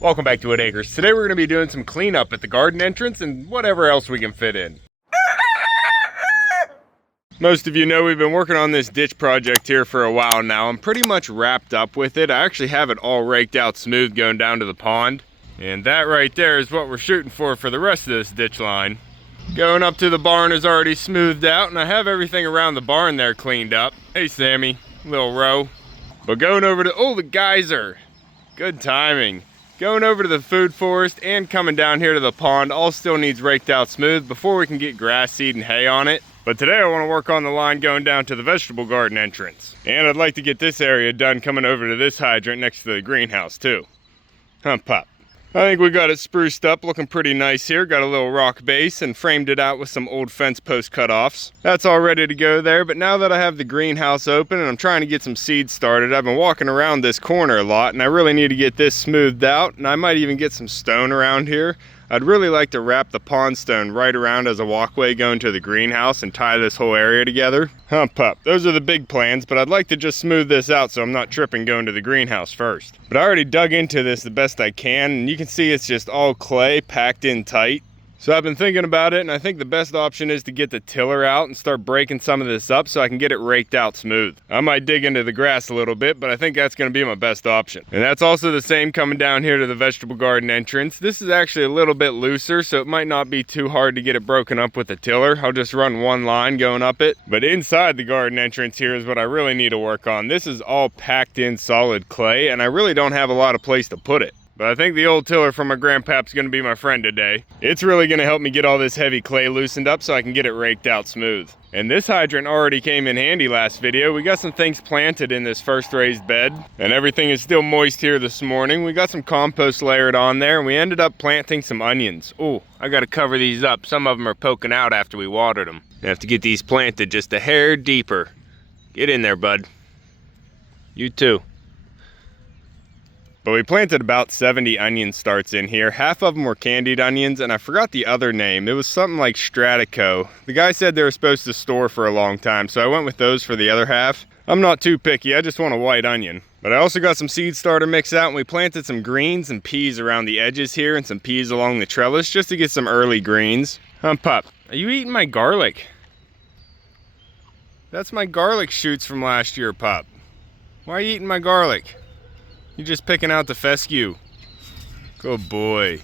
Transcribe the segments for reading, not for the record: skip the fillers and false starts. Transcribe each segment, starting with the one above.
Welcome back to Whitt Acres. Today we're going to be doing some cleanup at the garden entrance and whatever else we can fit in. Most of you know we've been working on this ditch project here for a while now. I'm pretty much wrapped up with it. I actually have it all raked out smooth going down to the pond. And that right there is what we're shooting for the rest of this ditch line. Going up to the barn is already smoothed out, and I have everything around the barn there cleaned up. Hey Sammy, little row. But going over to, oh, the geyser. Good timing. Going over to the food forest and coming down here to the pond all still needs raked out smooth before we can get grass seed and hay on it. But today I want to work on the line going down to the vegetable garden entrance. And I'd like to get this area done coming over to this hydrant next to the greenhouse too. Pop. I think we got it spruced up, looking pretty nice here. Got a little rock base and framed it out with some old fence post cutoffs. That's all ready to go there, but now that I have the greenhouse open and I'm trying to get some seeds started, I've been walking around this corner a lot and I really need to get this smoothed out, and I might even get some stone around here. I'd really like to wrap the pond stone right around as a walkway going to the greenhouse and tie this whole area together. Pup. Those are the big plans, but I'd like to just smooth this out so I'm not tripping going to the greenhouse first. But I already dug into this the best I can, and you can see it's just all clay packed in tight. So I've been thinking about it, and I think the best option is to get the tiller out and start breaking some of this up so I can get it raked out smooth. I might dig into the grass a little bit, but I think that's going to be my best option. And that's also the same coming down here to the vegetable garden entrance. This is actually a little bit looser, so it might not be too hard to get it broken up with the tiller. I'll just run one line going up it. But inside the garden entrance here is what I really need to work on. This is all packed in solid clay, and I really don't have a lot of place to put it. But I think the old tiller from my grandpap's gonna be my friend today. It's really gonna help me get all this heavy clay loosened up so I can get it raked out smooth. And this hydrant already came in handy last video. We got some things planted in this first raised bed, and everything is still moist here this morning. We got some compost layered on there, and we ended up planting some onions. Oh, I gotta cover these up. Some of them are poking out after we watered them. I have to get these planted just a hair deeper. Get in there, bud. You too. But we planted about 70 onion starts in here. Half of them were candied onions, and I forgot the other name. It was something like Stratico. The guy said they were supposed to store for a long time, so I went with those for the other half. I'm not too picky, I just want a white onion. But I also got some seed starter mix out, and we planted some greens and peas around the edges here and some peas along the trellis just to get some early greens. Pup, are you eating my garlic? That's my garlic shoots from last year, Pup. Why are you eating my garlic? You're just picking out the fescue. Good boy.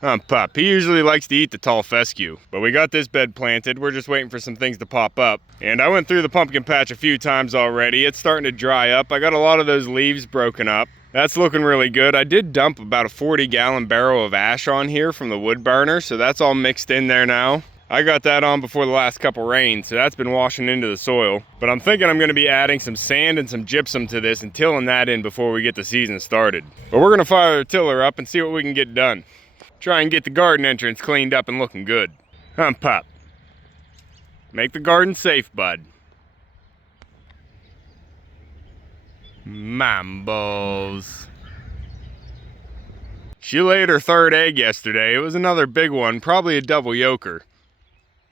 Pup, he usually likes to eat the tall fescue. But we got this bed planted. We're just waiting for some things to pop up. And I went through the pumpkin patch a few times already. It's starting to dry up. I got a lot of those leaves broken up. That's looking really good. I did dump about a 40-gallon barrel of ash on here from the wood burner, so that's all mixed in there now. I got that on before the last couple rains, so that's been washing into the soil. But I'm thinking I'm gonna be adding some sand and some gypsum to this and tilling that in before we get the season started. But we're gonna fire the tiller up and see what we can get done. Try and get the garden entrance cleaned up and looking good. Pup. Make the garden safe, bud. Mambos. She laid her third egg yesterday. It was another big one, probably a double yoker.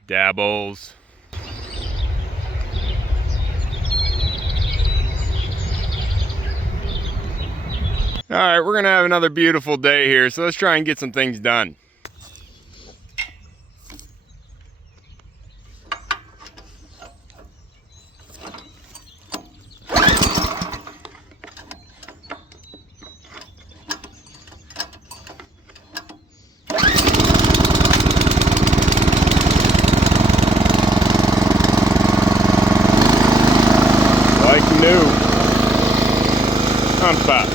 Dabbles. All right, we're gonna have another beautiful day here, so let's try and get some things done. Like new. Pup.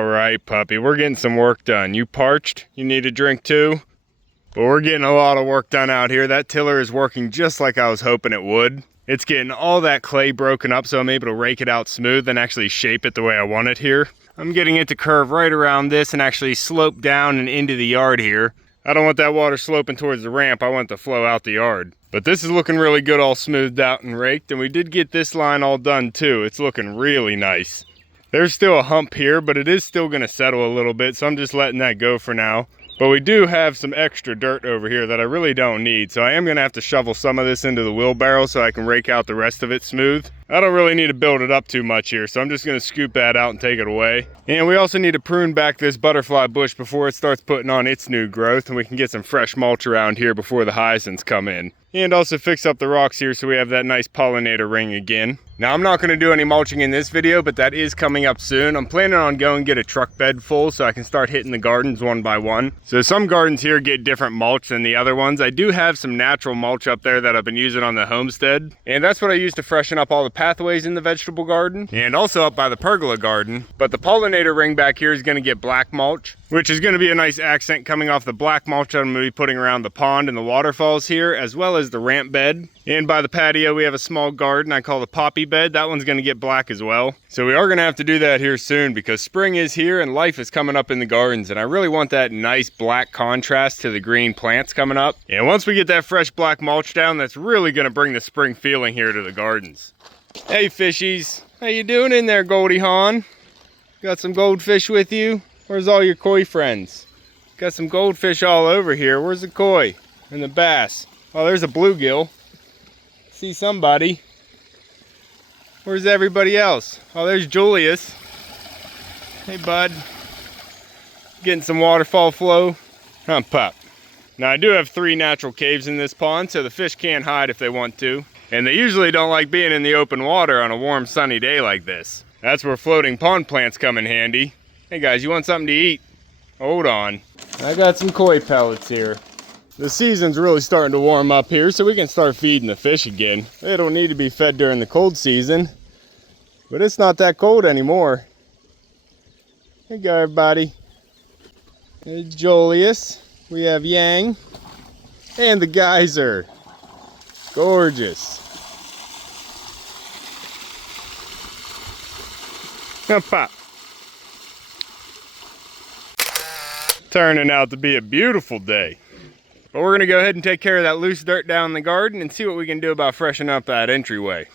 All right, puppy, we're getting some work done. You parched? You need a drink too? But we're getting a lot of work done out here. That tiller is working just like I was hoping it would. It's getting all that clay broken up so I'm able to rake it out smooth and actually shape it the way I want it here. I'm getting it to curve right around this and actually slope down and into the yard here. I don't want that water sloping towards the ramp. I want it to flow out the yard. But this is looking really good, all smoothed out and raked. And we did get this line all done too. It's looking really nice. There's still a hump here, but it is still going to settle a little bit, so I'm just letting that go for now. But we do have some extra dirt over here that I really don't need, so I am going to have to shovel some of this into the wheelbarrow so I can rake out the rest of it smooth. I don't really need to build it up too much here, so I'm just going to scoop that out and take it away. And we also need to prune back this butterfly bush before it starts putting on its new growth, and we can get some fresh mulch around here before the hyacinths come in. And also fix up the rocks here so we have that nice pollinator ring again. Now, I'm not going to do any mulching in this video, but that is coming up soon. I'm planning on going get a truck bed full so I can start hitting the gardens one by one. So some gardens here get different mulch than the other ones. I do have some natural mulch up there that I've been using on the homestead. And that's what I use to freshen up all the pathways in the vegetable garden. And also up by the pergola garden. But the pollinator ring back here is going to get black mulch, which is going to be a nice accent coming off the black mulch that I'm going to be putting around the pond and the waterfalls here, as well as the ramp bed. And by the patio, we have a small garden I call the poppy bed. That one's going to get black as well. So we are going to have to do that here soon because spring is here and life is coming up in the gardens. And I really want that nice black contrast to the green plants coming up. And once we get that fresh black mulch down, that's really going to bring the spring feeling here to the gardens. Hey fishies, how you doing in there, Goldie Hawn? Got some goldfish with you? Where's all your koi friends? Got some goldfish all over here. Where's the koi and the bass? Oh, there's a bluegill. See somebody. Where's everybody else? Oh, there's Julius. Hey, bud. Getting some waterfall flow. Huh, pup. Now, I do have 3 natural caves in this pond, so the fish can't hide if they want to. And they usually don't like being in the open water on a warm, sunny day like this. That's where floating pond plants come in handy. Hey, guys, you want something to eat? Hold on. I got some koi pellets here. The season's really starting to warm up here, so we can start feeding the fish again. They don't need to be fed during the cold season, but it's not that cold anymore. Here you go, everybody. There's Julius. We have Yang. And the geyser. Gorgeous. Now pop. Turning out to be a beautiful day. But we're going to go ahead and take care of that loose dirt down in the garden and see what we can do about freshening up that entryway.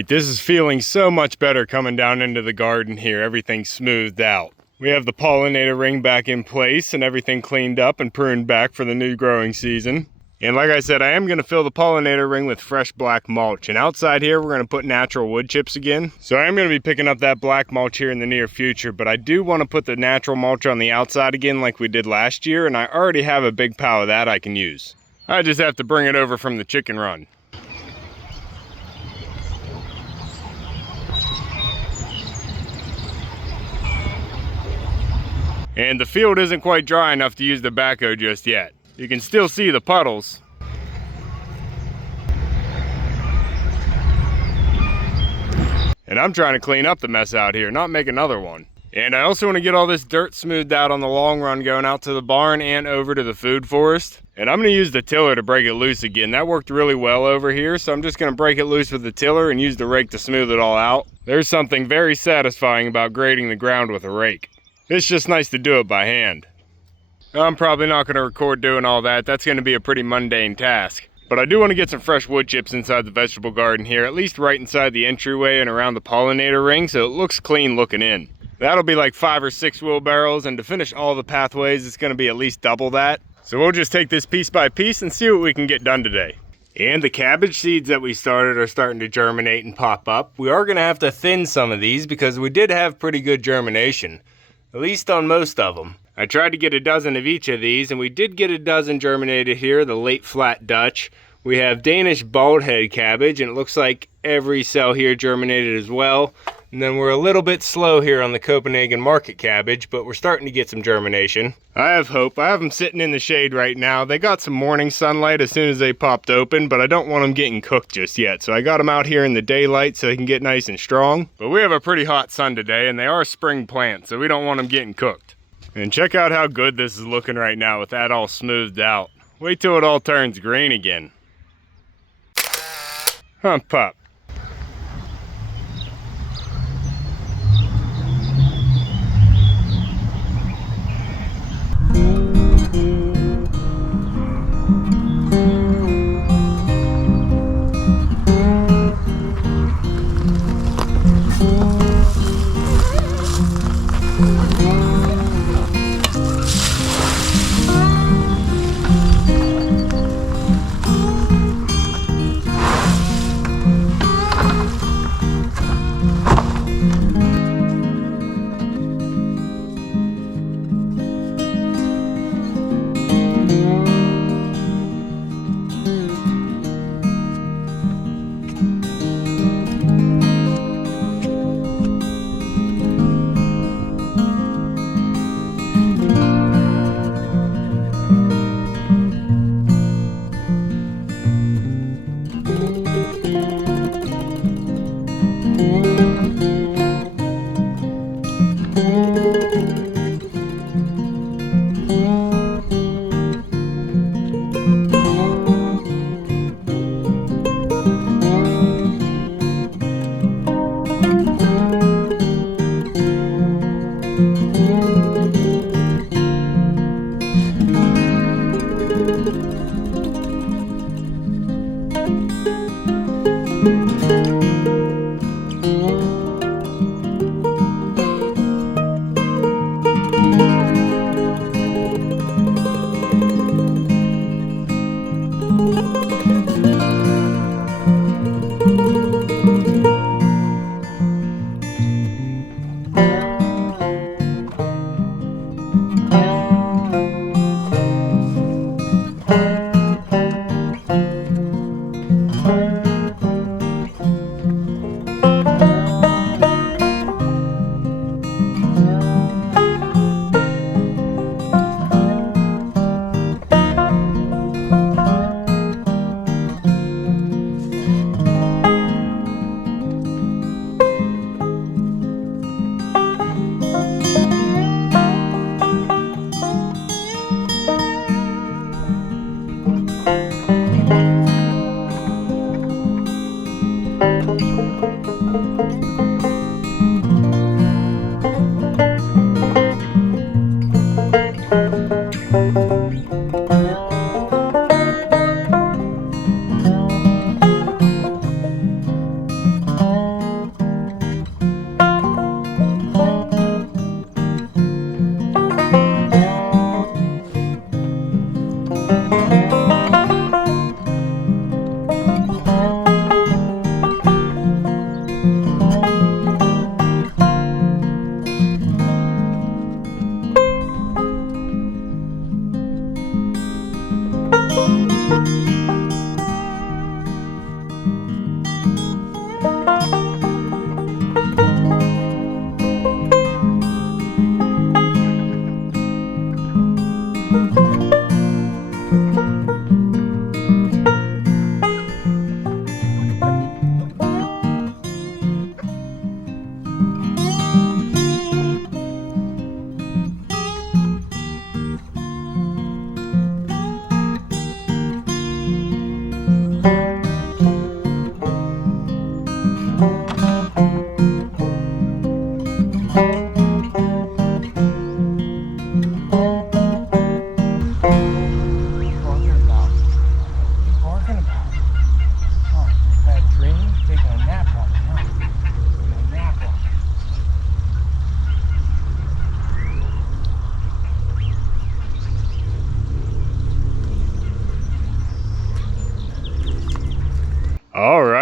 Alright, this is feeling so much better coming down into the garden here. Everything's smoothed out. We have the pollinator ring back in place and everything cleaned up and pruned back for the new growing season. And like I said, I am going to fill the pollinator ring with fresh black mulch. And outside here, we're going to put natural wood chips again. So I am going to be picking up that black mulch here in the near future. But I do want to put the natural mulch on the outside again like we did last year. And I already have a big pile of that I can use. I just have to bring it over from the chicken run. And the field isn't quite dry enough to use the backhoe just yet. You can still see the puddles. And I'm trying to clean up the mess out here, not make another one. And I also want to get all this dirt smoothed out on the long run going out to the barn and over to the food forest. And I'm going to use the tiller to break it loose again. That worked really well over here, so I'm just going to break it loose with the tiller and use the rake to smooth it all out. There's something very satisfying about grading the ground with a rake. It's just nice to do it by hand. I'm probably not going to record doing all that. That's going to be a pretty mundane task. But I do want to get some fresh wood chips inside the vegetable garden here, at least right inside the entryway and around the pollinator ring, so it looks clean looking in. That'll be like 5 or 6 wheelbarrows, and to finish all the pathways, it's going to be at least double that. So we'll just take this piece by piece and see what we can get done today. And the cabbage seeds that we started are starting to germinate and pop up. We are going to have to thin some of these because we did have pretty good germination, at least on most of them. I tried to get a dozen of each of these, and we did get a dozen germinated here, the late flat Dutch. We have Danish bald head cabbage, and it looks like every cell here germinated as well. And then we're a little bit slow here on the Copenhagen market cabbage, but we're starting to get some germination. I have hope. I have them sitting in the shade right now. They got some morning sunlight as soon as they popped open, but I don't want them getting cooked just yet. So I got them out here in the daylight so they can get nice and strong. But we have a pretty hot sun today, and they are spring plants, so we don't want them getting cooked. And check out how good this is looking right now with that all smoothed out. Wait till it all turns green again. Hump up.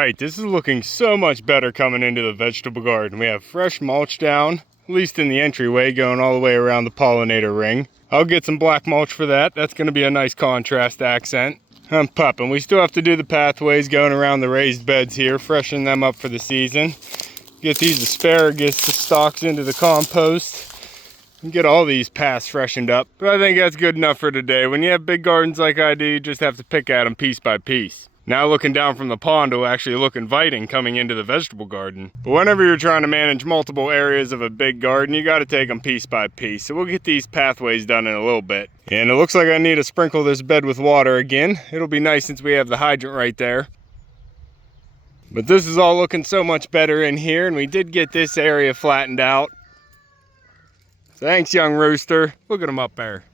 right, this is looking so much better coming into the vegetable garden. We have fresh mulch down, at least in the entryway, going all the way around the pollinator ring. I'll get some black mulch for that. That's going to be a nice contrast accent. I'm pumping. We still have to do the pathways going around the raised beds here, freshen them up for the season. Get these asparagus stalks into the compost and get all these paths freshened up. But I think that's good enough for today. When you have big gardens like I do, you just have to pick at them piece by piece. Now looking down from the pond will actually look inviting coming into the vegetable garden. But whenever you're trying to manage multiple areas of a big garden, you got to take them piece by piece. So we'll get these pathways done in a little bit. And it looks like I need to sprinkle this bed with water again. It'll be nice since we have the hydrant right there. But this is all looking so much better in here, and we did get this area flattened out. Thanks, young rooster. Look at him up there.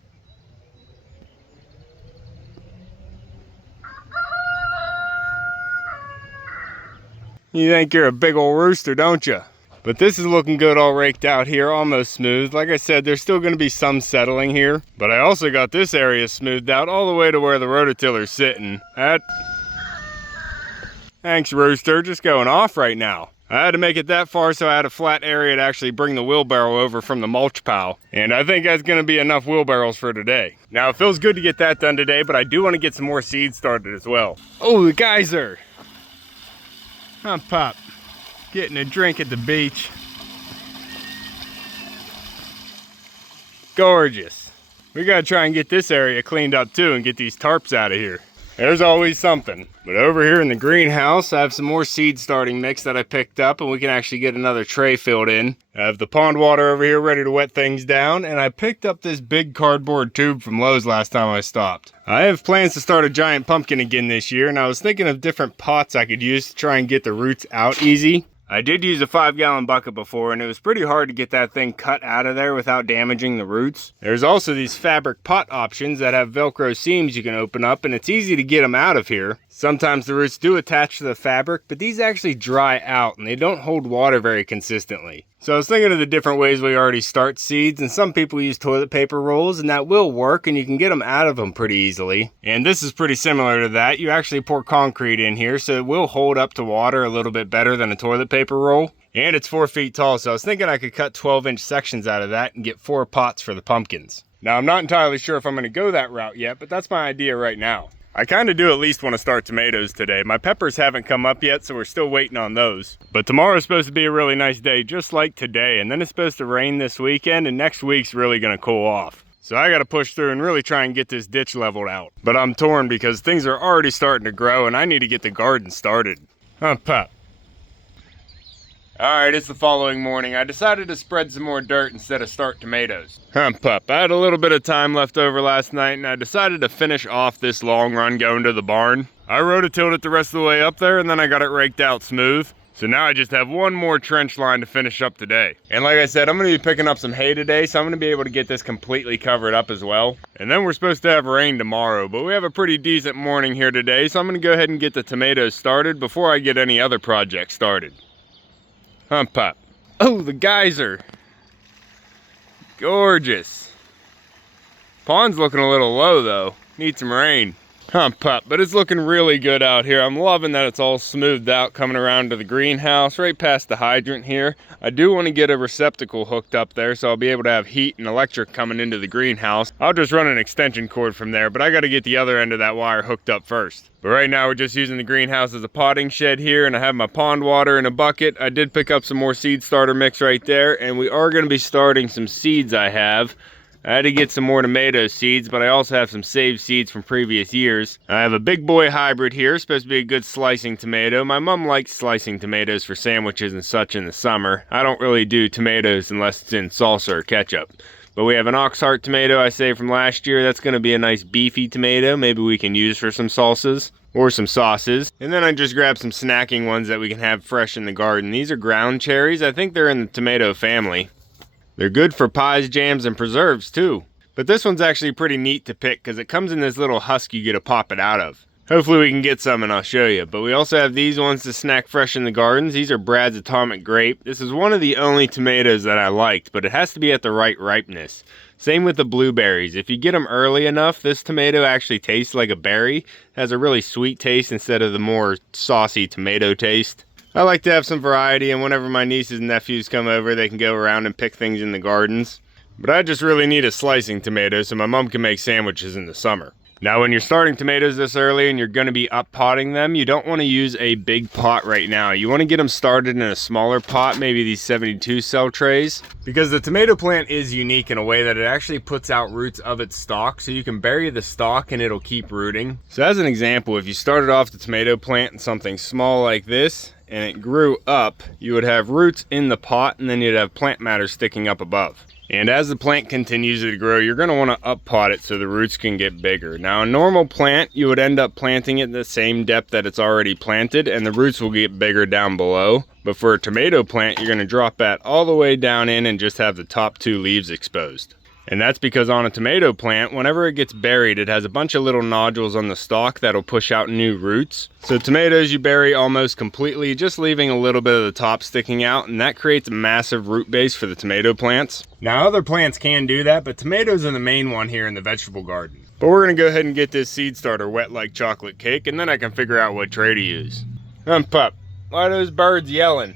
You think you're a big old rooster, don't you? But this is looking good, all raked out here, almost smooth. Like I said, there's still going to be some settling here. But I also got this area smoothed out all the way to where the rototiller's sitting. Thanks, rooster. Just going off right now. I had to make it that far so I had a flat area to actually bring the wheelbarrow over from the mulch pile. And I think that's going to be enough wheelbarrows for today. Now, it feels good to get that done today, but I do want to get some more seeds started as well. Oh, the geyser. I'm Pop, getting a drink at the beach. Gorgeous. We gotta try and get this area cleaned up too and get these tarps out of here. There's always something. But over here in the greenhouse, I have some more seed starting mix that I picked up, and we can actually get another tray filled in. I have the pond water over here ready to wet things down, and I picked up this big cardboard tube from Lowe's last time I stopped. I have plans to start a giant pumpkin again this year, and I was thinking of different pots I could use to try and get the roots out easy. I did use a 5-gallon bucket before, and it was pretty hard to get that thing cut out of there without damaging the roots. There's also these fabric pot options that have Velcro seams you can open up, and it's easy to get them out of here. Sometimes the roots do attach to the fabric, but these actually dry out and they don't hold water very consistently. So I was thinking of the different ways we already start seeds, and some people use toilet paper rolls, and that will work, and you can get them out of them pretty easily. And this is pretty similar to that. You actually pour concrete in here, so it will hold up to water a little bit better than a toilet paper roll. And it's 4 feet tall, so I was thinking I could cut 12-inch sections out of that and get 4 pots for the pumpkins. Now, I'm not entirely sure if I'm going to go that route yet, but that's my idea right now. I kind of do at least want to start tomatoes today. My peppers haven't come up yet, so we're still waiting on those. But tomorrow's supposed to be a really nice day, just like today. And then it's supposed to rain this weekend, and next week's really going to cool off. So I got to push through and really try and get this ditch leveled out. But I'm torn because things are already starting to grow, and I need to get the garden started. Huh, Pop? Alright, it's the following morning. I decided to spread some more dirt instead of start tomatoes. Pup. I had a little bit of time left over last night, and I decided to finish off this long run going to the barn. I rototilled it the rest of the way up there, and then I got it raked out smooth. So now I just have one more trench line to finish up today. And like I said, I'm going to be picking up some hay today, so I'm going to be able to get this completely covered up as well. And then we're supposed to have rain tomorrow, but we have a pretty decent morning here today, so I'm going to go ahead and get the tomatoes started before I get any other projects started. Pop. Oh, the geyser. Gorgeous. Pond's looking a little low though. Need some rain. Pop. But it's looking really good out here. I'm loving that it's all smoothed out coming around to the greenhouse, right past the hydrant here. I do want to get a receptacle hooked up there so I'll be able to have heat and electric coming into the greenhouse. I'll just run an extension cord from there, but I got to get the other end of that wire hooked up first. But right now we're just using the greenhouse as a potting shed here, and I have my pond water in a bucket. I did pick up some more seed starter mix right there, and we are going to be starting some seeds I have. I had to get some more tomato seeds, but I also have some saved seeds from previous years. I have a big boy hybrid here, supposed to be a good slicing tomato. My mom likes slicing tomatoes for sandwiches and such in the summer. I don't really do tomatoes unless it's in salsa or ketchup. But we have an ox heart tomato I saved from last year. That's going to be a nice beefy tomato. Maybe we can use for some salsas or some sauces. And then I just grabbed some snacking ones that we can have fresh in the garden. These are ground cherries. I think they're in the tomato family. They're good for pies, jams, and preserves too. But this one's actually pretty neat to pick because it comes in this little husk you get to pop it out of. Hopefully we can get some and I'll show you. But we also have these ones to snack fresh in the gardens. These are Brad's Atomic Grape. This is one of the only tomatoes that I liked, but it has to be at the right ripeness. Same with the blueberries. If you get them early enough, this tomato actually tastes like a berry. It has a really sweet taste instead of the more saucy tomato taste. I like to have some variety, and whenever my nieces and nephews come over, they can go around and pick things in the gardens. But I just really need a slicing tomato so my mom can make sandwiches in the summer. Now when you're starting tomatoes this early and you're going to be up potting them, you don't want to use a big pot right now. You want to get them started in a smaller pot, maybe these 72 cell trays, because the tomato plant is unique in a way that it actually puts out roots of its stalk, so you can bury the stalk and it'll keep rooting. So as an example, if you started off the tomato plant in something small like this and it grew up, you would have roots in the pot and then you'd have plant matter sticking up above. And as the plant continues to grow, you're going to want to up pot it so the roots can get bigger. Now a normal plant, you would end up planting it the same depth that it's already planted and the roots will get bigger down below. But for a tomato plant, you're going to drop that all the way down in and just have the top 2 leaves exposed. And that's because on a tomato plant, whenever it gets buried, it has a bunch of little nodules on the stalk that'll push out new roots. So tomatoes you bury almost completely, just leaving a little bit of the top sticking out, and that creates a massive root base for the tomato plants. Now other plants can do that, but tomatoes are the main one here in the vegetable garden. But we're gonna go ahead and get this seed starter wet like chocolate cake, and then I can figure out what tray to use. Pup, why are those birds yelling?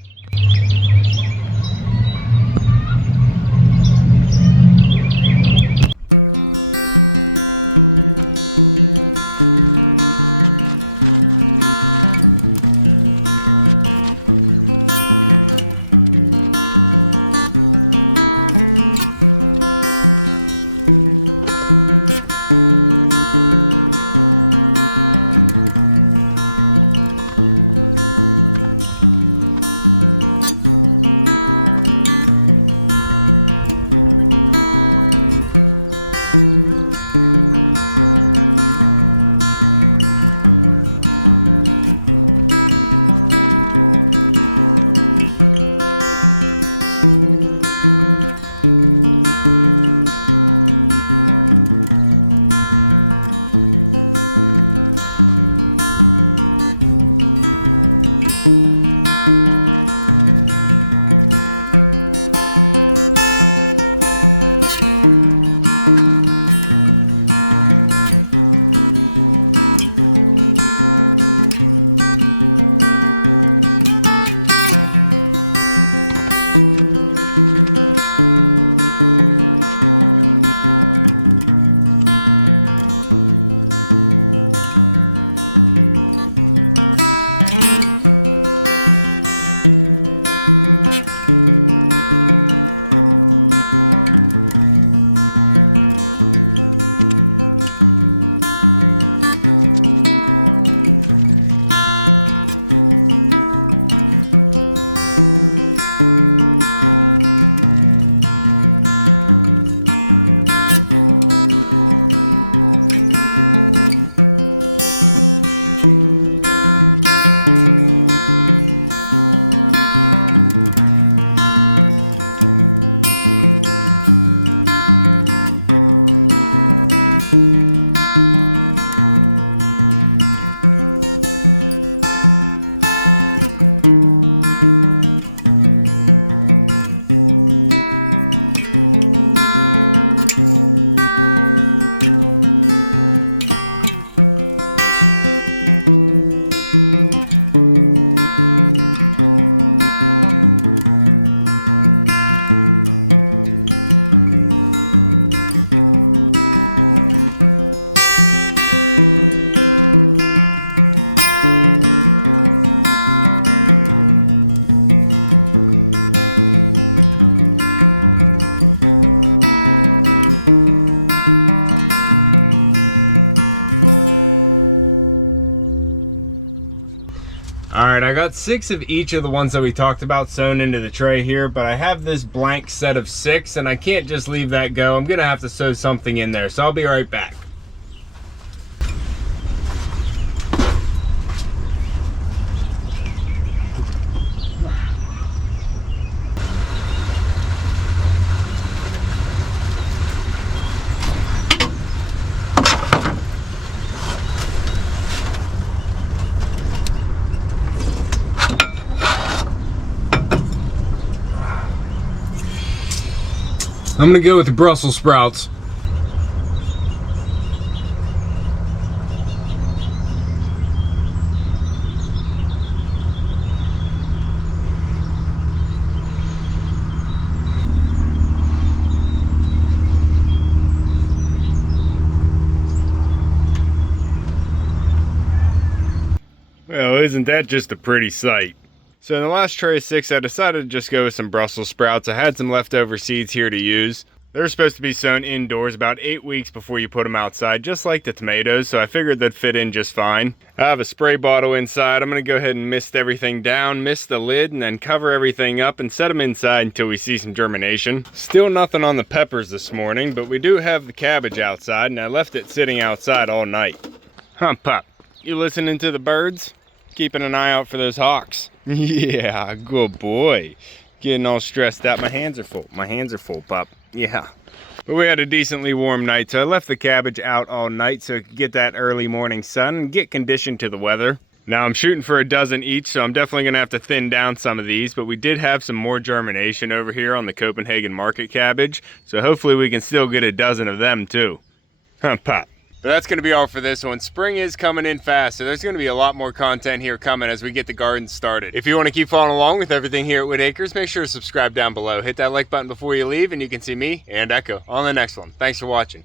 I got 6 of each of the ones that we talked about sewn into the tray here, but I have this blank set of 6 and I can't just leave that go. I'm gonna have to sew something in there, so I'll be right back. I'm gonna go with the Brussels sprouts. Well, isn't that just a pretty sight? So in the last tray of 6, I decided to just go with some Brussels sprouts. I had some leftover seeds here to use. They're supposed to be sown indoors about 8 weeks before you put them outside, just like the tomatoes, so I figured they'd fit in just fine. I have a spray bottle inside. I'm going to go ahead and mist everything down, mist the lid, and then cover everything up and set them inside until we see some germination. Still nothing on the peppers this morning, but we do have the cabbage outside, and I left it sitting outside all night. Huh, Pop? You listening to the birds? Keeping an eye out for those hawks. Yeah, good boy. Getting all stressed out. My hands are full. My hands are full, Pup. Yeah. But we had a decently warm night, so I left the cabbage out all night so it could get that early morning sun and get conditioned to the weather. Now I'm shooting for a dozen each, so I'm definitely going to have to thin down some of these, but we did have some more germination over here on the Copenhagen market cabbage, so hopefully we can still get a dozen of them too. Huh, Pop? But that's going to be all for this one. Spring is coming in fast, so there's going to be a lot more content here coming as we get the garden started. If you want to keep following along with everything here at Whitt Acres, make sure to subscribe down below. Hit that like button before you leave, and you can see me and Echo on the next one. Thanks for watching.